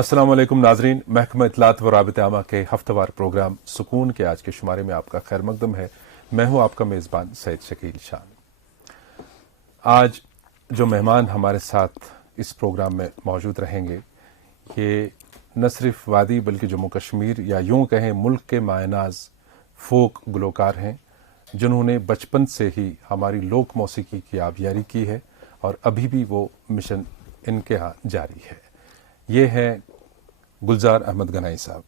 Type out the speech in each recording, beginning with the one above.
السلام علیکم ناظرین، محکمہ اطلاعات و رابطہ عامہ کے ہفتہ وار پروگرام سکون کے آج کے شمارے میں آپ کا خیر مقدم ہے۔ میں ہوں آپ کا میزبان سید شکیل شان۔ آج جو مہمان ہمارے ساتھ اس پروگرام میں موجود رہیں گے یہ نہ صرف وادی بلکہ جموں کشمیر یا یوں کہیں ملک کے مایہ ناز فوک گلوکار ہیں، جنہوں نے بچپن سے ہی ہماری لوک موسیقی کی آبیاری کی ہے اور ابھی بھی وہ مشن ان کے ہاں جاری ہے۔ یہ ہے گلزار احمد گنائی صاحب۔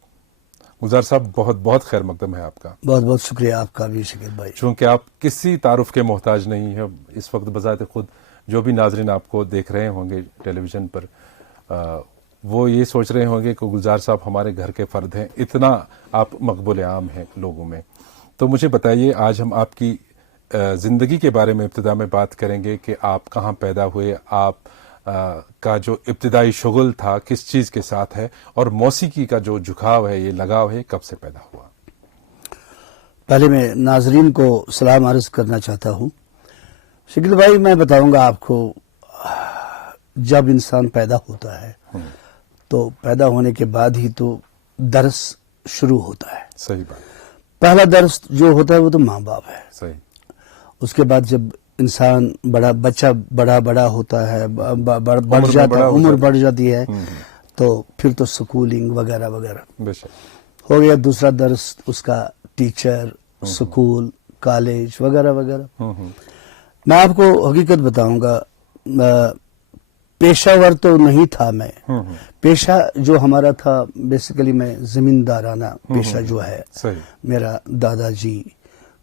گلزار صاحب، بہت بہت خیر مقدم ہے آپ کا۔ بہت بہت شکریہ آپ کا بھی شکیل بھائی۔ چونکہ آپ کسی تعارف کے محتاج نہیں ہیں، اس وقت بذات خود جو بھی ناظرین آپ کو دیکھ رہے ہوں گے ٹیلی ویژن پر، وہ یہ سوچ رہے ہوں گے کہ گلزار صاحب ہمارے گھر کے فرد ہیں، اتنا آپ مقبول عام ہیں لوگوں میں۔ تو مجھے بتائیے، آج ہم آپ کی زندگی کے بارے میں ابتدا میں بات کریں گے کہ آپ کہاں پیدا ہوئے، آپ کا جو ابتدائی شغل تھا کس چیز کے ساتھ ہے، اور موسیقی کا جو جھکاؤ ہے، یہ لگاؤ ہے، کب سے پیدا ہوا؟ پہلے میں ناظرین کو سلام عرض کرنا چاہتا ہوں۔ شکیل بھائی، میں بتاؤں گا آپ کو، جب انسان پیدا ہوتا ہے تو پیدا ہونے کے بعد ہی تو درس شروع ہوتا ہے۔ صحیح بات۔ پہلا درس جو ہوتا ہے وہ تو ماں باپ ہے۔ صحیح۔ اس کے بعد جب انسان بچہ بڑا ہوتا ہے، بڑھ جاتا ہے، عمر بڑھ جاتی ہے، تو پھر تو سکولنگ وغیرہ وغیرہ بے شک ہو گیا۔ دوسرا درس اس کا ٹیچر، سکول، کالج وغیرہ وغیرہ۔ میں آپ کو حقیقت بتاؤں گا، پیشہ ور تو نہیں تھا میں۔ پیشہ جو ہمارا تھا بیسیکلی میں زمیندارانہ پیشہ جو ہے۔ میرا دادا جی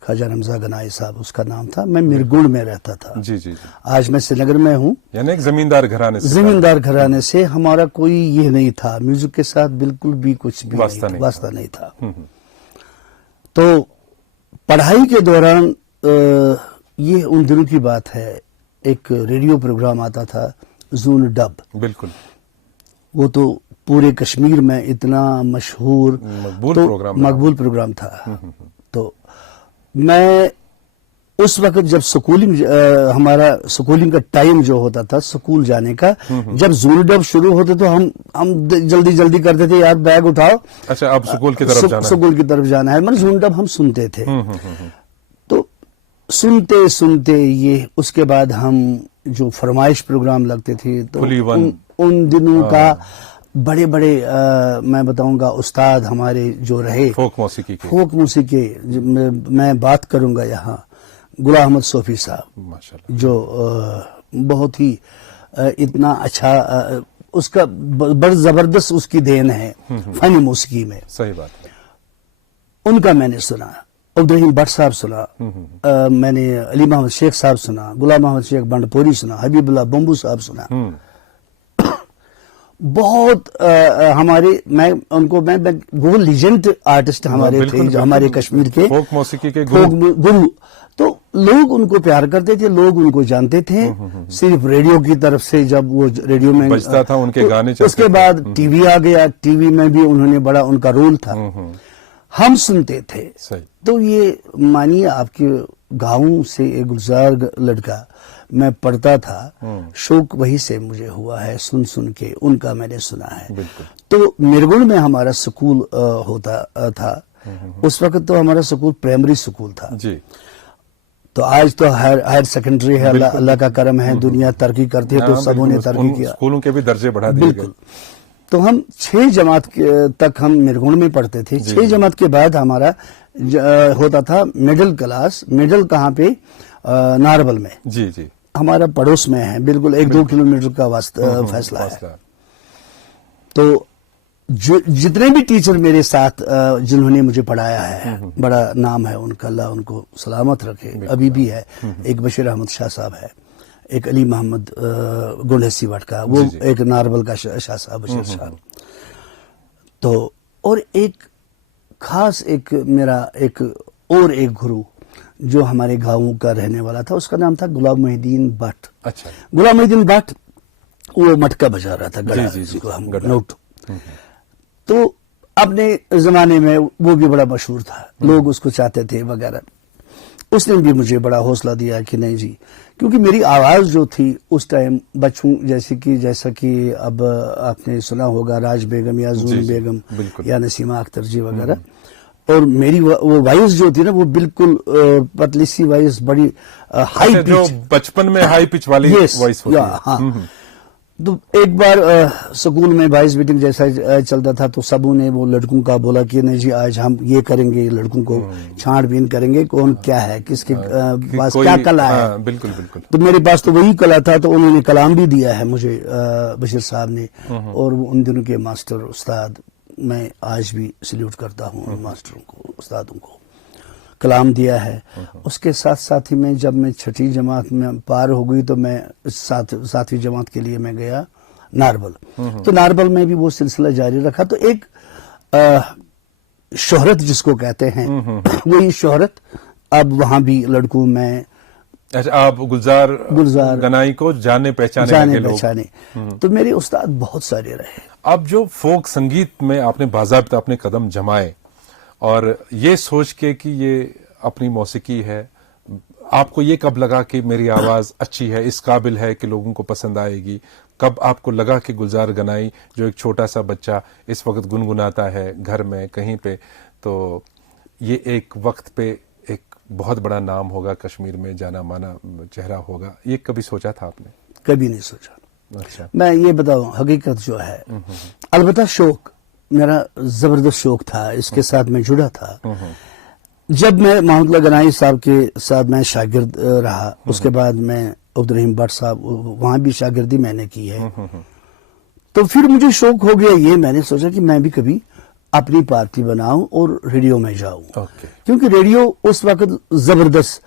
خواجہ رمضا گنائی صاحب اس کا نام تھا، میں مرگوڑ میں رہتا تھا۔ جی جی۔ آج میں سری نگر میں ہوں، یعنی ایک زمیندار گھرانے سے۔ زمیندار گھرانے سے ہمارا کوئی یہ نہیں تھا، میوزک کے ساتھ بالکل بھی کچھ بھی واسطہ نہیں تھا۔ تو پڑھائی کے دوران یہ ان دنوں کی بات ہے، ایک ریڈیو پروگرام آتا تھا زون ڈب۔ بالکل۔ وہ تو پورے کشمیر میں اتنا مشہور مقبول پروگرام تھا۔ تو میں اس وقت جب سکولنگ، ہمارا سکولنگ کا ٹائم جو ہوتا تھا سکول جانے کا، جب زون ڈب شروع ہوتے تو ہم جلدی جلدی کرتے تھے، یار بیگ اٹھاؤ، اچھا اب سکول کی طرف جانا ہے۔ سکول کی طرف جانا ہے، زون ڈب ہم سنتے تھے۔ تو سنتے سنتے یہ اس کے بعد ہم جو فرمائش پروگرام لگتے تھے تو ان دنوں کا بڑے بڑے میں بتاؤں گا استاد ہمارے جو رہے فوک موسیقی میں بات کروں گا یہاں غلام احمد صوفی صاحب، جو بہت ہی اتنا اچھا، اس کا بڑا زبردست اس کی دین ہے فن موسیقی میں۔ صحیح بات ہے۔ ان کا میں نے سنا، عبدالرحیم بٹ صاحب سنا، میں نے علی محمد شیخ صاحب سنا، غلام محمد شیخ بنڈپوری سنا، حبیب اللہ بمبو صاحب سنا۔ بہت ہمارے، میں ان کو وہ لیجنڈ آرٹسٹ ہمارے تھے جو ہمارے کشمیر کے فوک موسیقی کے گرو۔ تو لوگ ان کو پیار کرتے تھے، لوگ ان کو جانتے تھے صرف ریڈیو کی طرف سے، جب وہ ریڈیو میں بجتا تھا ان کے گانے۔ اس کے بعد ٹی وی آ گیا، ٹی وی میں بھی انہوں نے بڑا ان کا رول تھا، ہم سنتے تھے۔ تو یہ مانیے آپ کے گاؤں سے ایک گلزار لڑکا، میں پڑھتا تھا، شوق وہی سے مجھے ہوا ہے، سن سن کے ان کا میں نے سنا ہے۔ تو مرگوڑ میں ہمارا سکول ہوتا تھا، اس وقت تو ہمارا سکول پرائمری سکول تھا۔ تو آج تو ہائر سیکنڈری ہے، اللہ کا کرم ہے، دنیا ترقی کرتی ہے تو سبوں نے ترقی کیا، اسکولوں کے بھی درجے بڑھا دیے گئے۔ تو ہم 6 جماعت تک ہم مرگوڑ میں پڑھتے تھے۔ 6 جماعت کے بعد ہمارا ہوتا تھا مڈل کلاس۔ مڈل کہاں پہ؟ ناربل میں۔ جی جی، ہمارا پڑوس میں ہے، بالکل 1-2 کلومیٹر کا فاصلہ ہے۔ تو جتنے بھی ٹیچر میرے ساتھ جنہوں نے مجھے پڑھایا ہے، بڑا نام ہے ان کا، اللہ ان کو سلامت رکھے، ابھی بھی ہے۔ ایک بشیر احمد شاہ صاحب ہے، ایک علی محمد گنڈسی وٹ کا، وہ ایک ناربل کا شاہ صاحب بشیر صاحب۔ تو اور ایک خاص ایک میرا ایک گرو جو ہمارے گاؤں کا رہنے والا تھا، اس کا نام تھا غلام محی الدین بٹ۔ اچھا، غلام محی الدین بٹ وہ مٹکا بجا رہا تھا، گڑا جس کو ہم نوٹ۔ تو اپنے زمانے میں وہ بھی بڑا مشہور تھا، لوگ اس کو چاہتے تھے وغیرہ۔ اس نے بھی مجھے بڑا حوصلہ دیا کہ نہیں جی، کیونکہ میری آواز جو تھی اس ٹائم بچوں جیسا کہ اب آپ نے سنا ہوگا راج بیگم یا زون بیگم یا نسیمہ اختر جی وغیرہ، اور میری وہ وائس جو تھی نا وہ بالکل پتلی سی وائس، بڑی ہائی پچ، جو بچپن میں ہائی پچ والی وائس ہوتی ہے. ہاں. تو ایک بار سکول میں وائس میٹنگ جیسا چلتا تھا تو سبوں نے وہ لڑکوں کا بولا کہ نہیں جی آج ہم یہ کریں گے، لڑکوں کو چھانٹ بین کریں گے کون کیا ہے، کس کے پاس کیا کلا ہے. بالکل بالکل. تو میرے پاس تو وہی کلا تھا، تو انہوں نے کلام بھی دیا ہے مجھے، بشیر صاحب نے، اور وہ ان دنوں کے ماسٹر استاد، میں آج بھی سلیوٹ کرتا ہوں ان ماسٹروں کو، استادوں کو، کلام دیا ہے. اس کے ساتھ ساتھ ہی میں جب میں چھٹی جماعت میں پار ہو گئی تو میں ساتویں جماعت کے لیے میں گیا ناربل. تو ناربل میں بھی وہ سلسلہ جاری رکھا. تو ایک شہرت جس کو کہتے ہیں، وہی شہرت اب وہاں بھی لڑکوں میں. اچھا، آپ گلزار گنائی کو جانے پہچانے. تو میرے استاد بہت سارے رہے. اب جو فوک سنگیت میں آپ نے باضابطہ اپنے قدم جمائے اور یہ سوچ کے کہ یہ اپنی موسیقی ہے، آپ کو یہ کب لگا کہ میری آواز اچھی ہے، اس قابل ہے کہ لوگوں کو پسند آئے گی؟ کب آپ کو لگا کہ گلزار گنائی جو ایک چھوٹا سا بچہ اس وقت گنگناتا ہے گھر میں کہیں پہ، تو یہ ایک وقت پہ ایک بہت بڑا نام ہوگا، کشمیر میں جانا مانا چہرہ ہوگا، یہ کبھی سوچا تھا آپ نے؟ کبھی نہیں سوچا. اچھا، میں یہ بتاؤں حقیقت جو ہے، البتہ شوق میرا زبردست شوق تھا، اس کے ساتھ میں جڑا تھا. جب میں محمد اللہ گنائی صاحب کے ساتھ میں شاگرد رہا، اس کے بعد میں عبدالرحیم بٹ صاحب، وہاں بھی شاگردی میں نے کی ہے. تو پھر مجھے شوق ہو گیا یہ، میں نے سوچا کہ میں بھی کبھی اپنی پارٹی بناؤں اور ریڈیو میں جاؤں. کیونکہ ریڈیو اس وقت زبردست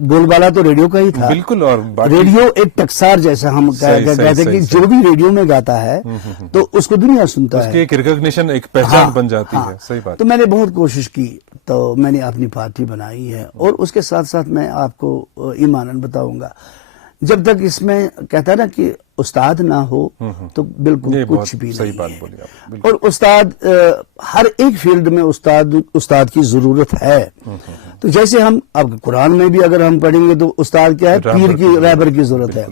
بول بالا تو ریڈیو کا ہی تھا. بالکل. اور ریڈیو ایک ٹکسار جیسا ہم کہتے ہیں کہ جو بھی ریڈیو میں گاتا ہے تو اس کو دنیا سنتا ہے، ایک ریکگنیشن، ایک پہچان بن جاتی ہے. صحیح بات. تو میں نے بہت کوشش کی، تو میں نے اپنی پارٹی بنائی ہے. اور اس کے ساتھ ساتھ میں آپ کو ایماناً بتاؤں گا، جب تک اس میں کہتا ہے نا کہ استاد نہ ہو تو بالکل کچھ بھی نہیں. صحیح بات بولی آپ. اور استاد ہر ایک فیلڈ میں استاد کی ضرورت ہے. تو جیسے ہم اب قرآن میں بھی اگر ہم پڑھیں گے تو استاد کیا ہے، پیر کی، رہبر کی ضرورت ہے.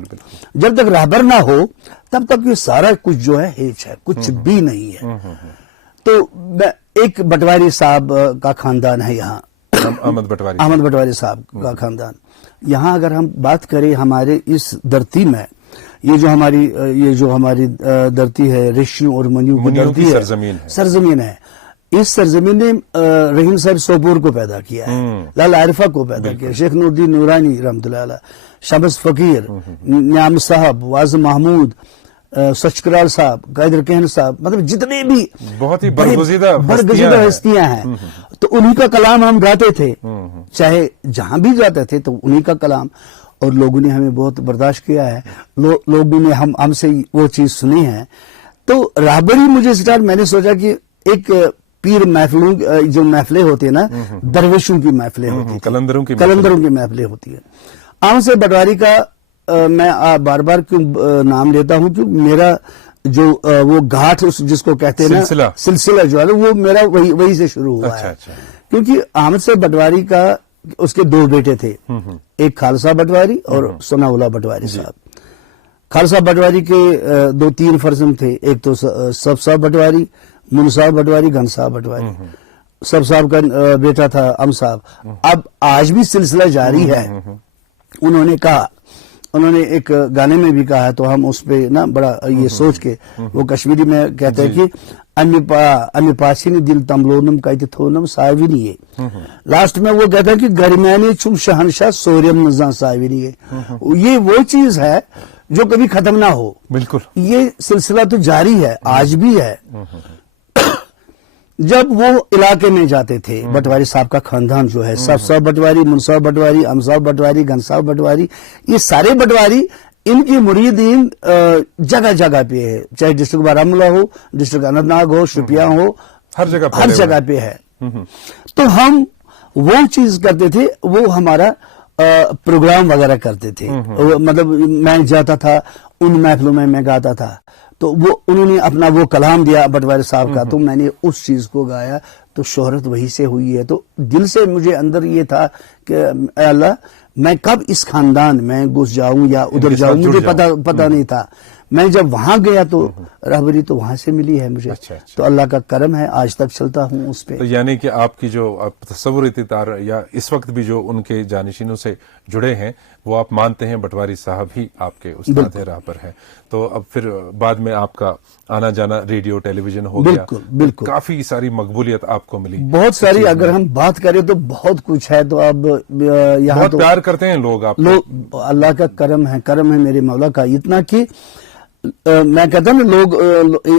جب تک رہبر نہ ہو تب تک یہ سارا کچھ جو ہے ہیچ ہے، کچھ بھی نہیں ہے. تو ایک بٹواری صاحب کا خاندان ہے یہاں، احمد بٹواری صاحب کا خاندان. یہاں اگر ہم بات کریں ہمارے اس دھرتی میں، یہ جو ہماری دھرتی ہے، رشیوں اور منیوں کی دھرتی ہے، سرزمین ہے. اس سرزمین نے رحیم صاحب سوپور کو پیدا کیا ہے، لال عارفہ کو پیدا کیا، شیخ نور الدین نورانی رحمۃ اللہ علیہ، شمس فقیر، نیام صاحب، واعظ محمود، سچکرال صاحب، قائدر کہن صاحب، مطلب جتنے بھی بہت ہی برگزیدہ ہستیاں ہیں، تو انہی کا کلام ہم گاتے تھے، چاہے جہاں بھی جاتے تھے تو انہی کا کلام. اور لوگوں نے ہمیں بہت برداشت کیا ہے، لوگوں نے ہم سے وہ چیز سنی ہے. تو رہبری مجھے سٹارٹ، میں نے سوچا کہ ایک پیر محفلوں جو محفلیں ہوتی ہیں نا، درویشوں کی محفلیں ہوتی ہیں، کلندروں کی محفلیں ہوتی ہیں. عام سے بٹواری کا میں بار بار کیوں نام لیتا ہوں کہ میرا جو وہ گھاٹ جس کو کہتے ہیں نا، سلسلہ جو ہے وہ میرا وہی سے شروع ہوا ہے. کیونکہ احمد سے بٹواری کا اس کے دو بیٹے تھے، ایک خالصہ بٹواری اور ثناء اللہ بٹواری صاحب. خالصہ بٹواری کے 2-3 فرزند تھے، ایک تو سب صاحب بٹواری، من صاحب بٹواری، گھن صاحب بٹواری. سب صاحب کا بیٹا تھا ام صاحب. اب آج بھی سلسلہ جاری ہے. انہوں نے ایک گانے میں بھی کہا ہے، تو ہم اس پہ نا بڑا یہ سوچ کے، وہ کشمیری میں کہتے ہیں کہ امی پاسینی دل تملونم کہتے تھونم ساوینی ہے. لاسٹ میں وہ کہتے ہیں کہ گرمیانی چم شہنشاہ سوریم نزاں ساوینی ہے. یہ وہ چیز ہے جو کبھی ختم نہ ہو. بالکل. یہ سلسلہ تو جاری ہے، آج بھی ہے. جب وہ علاقے میں جاتے تھے، بٹواری صاحب کا خاندان جو ہے، سب صاحب بٹواری، من صاحب بٹواری، ام صاحب بٹواری، گن صاحب بٹواری، یہ سارے بٹواری، ان کی مریدین جگہ جگہ پہ ہے، چاہے ڈسٹرکٹ بارہمولہ ہو، ڈسٹرکٹ اننت ناگ ہو، شوپیاں ہو، ہر جگہ پہ ہے. تو ہم وہ چیز کرتے تھے، وہ ہمارا پروگرام وغیرہ کرتے تھے. مطلب میں جاتا تھا ان محفلوں میں گاتا تھا. تو وہ انہوں نے اپنا وہ کلام دیا بٹواری صاحب کا، تو میں نے اس چیز کو گایا. تو شہرت وہی سے ہوئی ہے. تو دل سے مجھے اندر یہ تھا کہ اے اللہ میں کب اس خاندان میں گھس جاؤں یا ادھر جاؤں, مجھے پتا نہیں تھا. میں جب وہاں گیا تو رہبری تو وہاں سے ملی ہے مجھے. تو اللہ کا کرم ہے, آج تک چلتا ہوں اس پہ. تو یعنی کہ آپ کی جو تصور اتار یا اس وقت بھی جو ان کے جانشینوں سے جڑے ہیں وہ آپ مانتے ہیں بٹواری صاحب ہی آپ کے استاد رہبر ہیں. تو اب پھر بعد میں آپ کا آنا جانا ریڈیو ٹیلی ویژن ہو گیا, بالکل کافی ساری مقبولیت آپ کو ملی, بہت ساری. اگر ہم بات کریں تو بہت کچھ ہے. تو اب یہاں بہت پیار کرتے ہیں لوگ آپ کو. اللہ کا کرم ہے میرے مولا کا اتنا کہ میں کہتا ہوں لوگ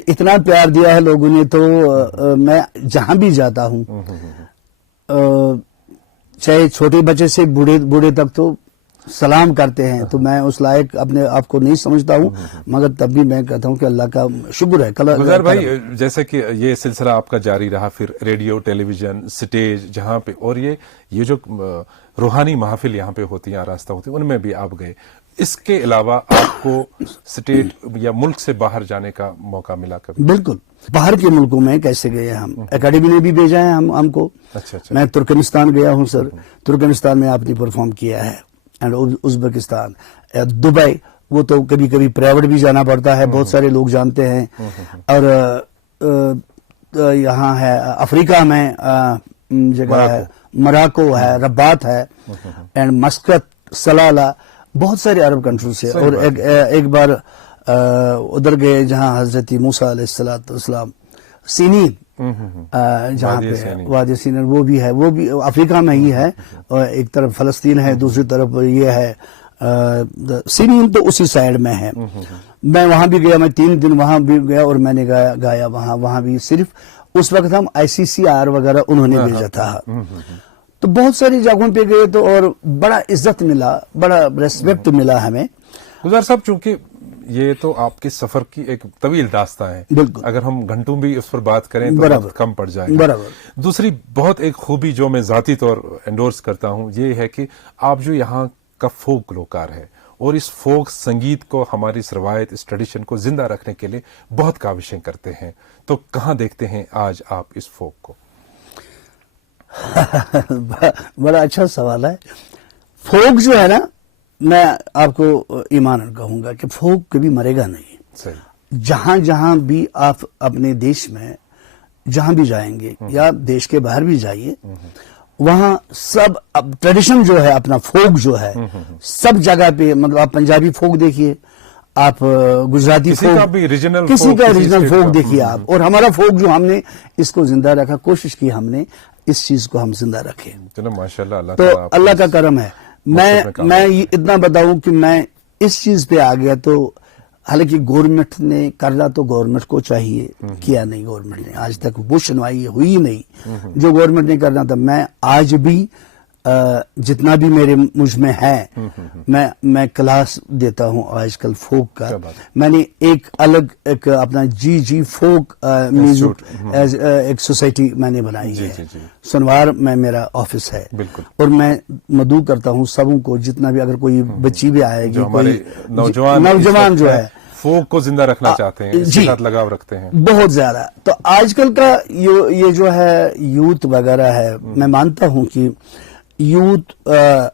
اتنا پیار دیا ہے لوگوں نے. تو میں جہاں بھی جاتا ہوں چاہے چھوٹے بچے سے بوڑھے تک تو سلام کرتے ہیں. تو میں اس لائق اپنے آپ کو نہیں سمجھتا ہوں, مگر تب بھی میں کہتا ہوں کہ اللہ کا شکر ہے. گلزار بھائی جیسے کہ یہ سلسلہ آپ کا جاری رہا, پھر ریڈیو ٹیلی ویژن سٹیج جہاں پہ, اور یہ جو روحانی محافل یہاں پہ ہوتی ہیں آراستہ ہوتی ہیں ان میں بھی آپ گئے. اس کے علاوہ آپ کو اسٹیٹ یا ملک سے باہر جانے کا موقع ملا کبھی؟ بالکل, باہر کے ملکوں میں کیسے گئے ہم, اکیڈمی نے بھی بھیجا ہے ہم کو. میں ترکمستان گیا ہوں سر, ترکمستان میں آپ نے پرفارم کیا ہے, اینڈ ازبکستان, دبئی, وہ تو کبھی کبھی پرائیویٹ بھی جانا پڑتا ہے, بہت سارے لوگ جانتے ہیں. اور یہاں ہے افریقہ میں جگہ ہے, مراکو ہے, رباط ہے, اینڈ مسقط, سلالہ, بہت سارے عرب کنٹریز سے. اور ایک بار ادھر گئے جہاں حضرت موسیٰ علیہ السلام, سینین جہاں پہ وادی سینین, وہ بھی ہے, وہ بھی افریقہ میں ہی ہے. اور ایک طرف فلسطین ہے, دوسری طرف یہ ہے سینین, تو اسی سائڈ میں ہے. میں وہاں بھی گیا, میں 3 دن وہاں بھی گیا اور میں نے گایا وہاں بھی. صرف اس وقت ہم ICCR وغیرہ انہوں نے بھیجا تھا. تو بہت ساری جگہوں پہ گئے تو اور بڑا عزت ملا, بڑا ریسپیکٹ ملا ہمیں. گلزار صاحب چونکہ یہ تو آپ کے سفر کی ایک طویل داستان ہے, بالکل, اگر ہم گھنٹوں بھی اس پر بات کریں تو وقت کم پڑ جائے گا. دوسری بہت ایک خوبی جو میں ذاتی طور انڈورس کرتا ہوں یہ ہے کہ آپ جو یہاں کا فوک گلوکار ہے اور اس فوک سنگیت کو, ہماری اس روایت, اس ٹریڈیشن کو زندہ رکھنے کے لیے بہت کاوشیں کرتے ہیں. تو کہاں دیکھتے ہیں آج آپ اس فوک کو؟ بڑا اچھا سوال ہے. فوک جو ہے نا, میں آپ کو ایمان کہوں گا کہ فوک کبھی مرے گا نہیں. صحیح. جہاں بھی آپ اپنے دیش میں جہاں بھی جائیں گے یا دیش کے باہر بھی جائیے, وہاں سب ٹریڈیشن جو ہے اپنا فوک جو ہے سب جگہ پہ, مطلب آپ پنجابی فوک دیکھیے, آپ گجراتی فوک, کسی کا ریجنل فوک دیکھیے آپ. اور ہمارا فوک جو ہم نے اس کو زندہ رکھا, کوشش کی ہم نے اس چیز کو ہم زندہ رکھیں. ماشاءاللہ, تو اللہ کا کرم ہے. میں اتنا بتاؤں کہ میں اس چیز پہ آ گیا تو حالانکہ گورنمنٹ نے کرنا تو گورنمنٹ کو چاہیے, کیا نہیں گورنمنٹ نے, آج تک وہ سنوائی ہوئی نہیں جو گورنمنٹ نے کرنا تھا. میں آج بھی جتنا بھی میرے مجھ میں ہے, میں کلاس دیتا ہوں آج کل فوک کا. میں نے ایک الگ ایک اپنا جی فوک میوزک ایک سوسائٹی میں نے بنائی ہے, سنوار میں میرا آفس ہے. اور میں مدعو کرتا ہوں سبوں کو, جتنا بھی اگر کوئی بچی بھی آئے گی, کوئی نوجوان جو ہے فوک کو زندہ رکھنا چاہتے ہیں, اس کے ساتھ لگاؤ رکھتے ہیں بہت زیادہ. تو آج کل کا یہ جو ہے یوتھ وغیرہ ہے, میں مانتا ہوں کہ یوتھ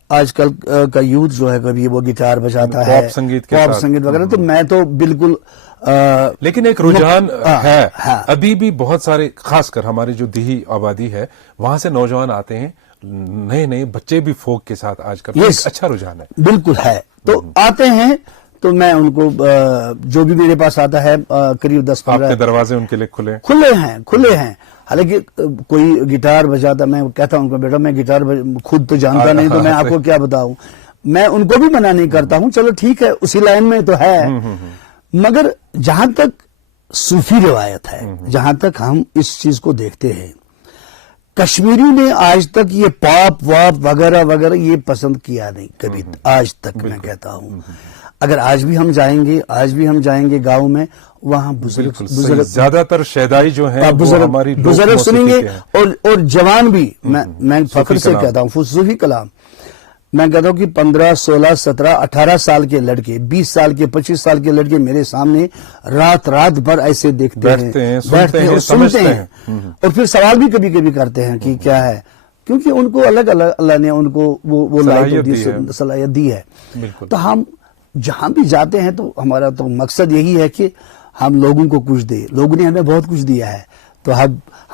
آج کل کا یوتھ جو ہے کبھی وہ گٹار بجاتا ہے, پاپ سنگیت وغیرہ. تو میں تو بالکل, لیکن ایک رجحان ہے ابھی بھی, بہت سارے خاص کر ہماری جو دیہی آبادی ہے وہاں سے نوجوان آتے ہیں, نئے بچے بھی فوک کے ساتھ آج کل اچھا رجحان ہے. بالکل ہے. تو آتے ہیں تو میں ان کو, جو بھی میرے پاس آتا ہے قریب 10-15, آپ کے دروازے ان کے لیے کھلے ہیں. حالانکہ کوئی گٹار بجاتا, میں کہتا ہوں ان کو بیٹا میں گٹار خود تو جانتا نہیں, تو میں آپ کو کیا بتاؤں. میں ان کو بھی منع نہیں کرتا ہوں, چلو ٹھیک ہے اسی لائن میں تو ہے. مگر جہاں تک صوفی روایت ہے, جہاں تک ہم اس چیز کو دیکھتے ہیں, کشمیری نے آج تک یہ پاپ واپ وغیرہ وغیرہ یہ پسند کیا نہیں کبھی آج تک. میں کہتا ہوں اگر آج بھی ہم جائیں گے گاؤں میں, وہاں بزرگ زیادہ تر شیدائی جو ہیں بزرگ سنیں گے, اور جوان بھی. میں فخر سے کہتا ہوں صوفی کلام, میں کہتا ہوں کہ 15 16 17 18 سال کے لڑکے 20 سال کے 25 سال کے لڑکے میرے سامنے رات رات بھر ایسے دیکھتے ہیں بیٹھتے ہیں سنتے ہیں اور پھر سوال بھی کبھی کبھی کرتے ہیں کہ کیا ہے، کیونکہ ان کو الگ الگ اللہ نے ان کو وہ صلاحیت دی ہے. تو ہم جہاں بھی جاتے ہیں تو ہمارا تو مقصد یہی ہے کہ ہم لوگوں کو کچھ دے. لوگوں نے ہمیں بہت کچھ دیا ہے، تو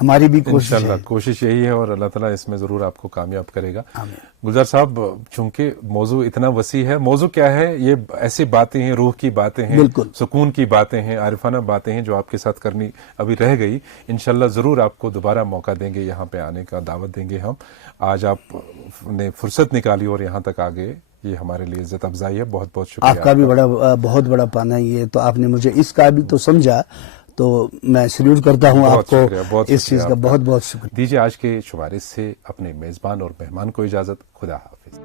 ہماری بھی کوشش یہی ہے اور اللہ تعالیٰ اس میں ضرور آپ کو کامیاب کرے گا. گلزار صاحب، چونکہ موضوع اتنا وسیع ہے، موضوع کیا ہے؟ یہ ایسی باتیں ہیں، روح کی باتیں ہیں، سکون کی باتیں ہیں، عارفانہ باتیں ہیں جو آپ کے ساتھ کرنی ابھی رہ گئی. انشاءاللہ ضرور آپ کو دوبارہ موقع دیں گے، یہاں پہ آنے کا دعوت دیں گے ہم. آج آپ نے فرصت نکالی اور یہاں تک آ گئے، یہ ہمارے لیے عزت افزائی ہے. بہت بہت شکریہ. آپ کا بھی بہت بڑا پانا یہ تو آپ نے مجھے اس قابل تو سمجھا، تو میں سلیوٹ کرتا ہوں آپ کو، اس چیز کا بہت بہت شکریہ. دیجیے آج کے شمارے سے اپنے میزبان اور مہمان کو اجازت. خدا حافظ.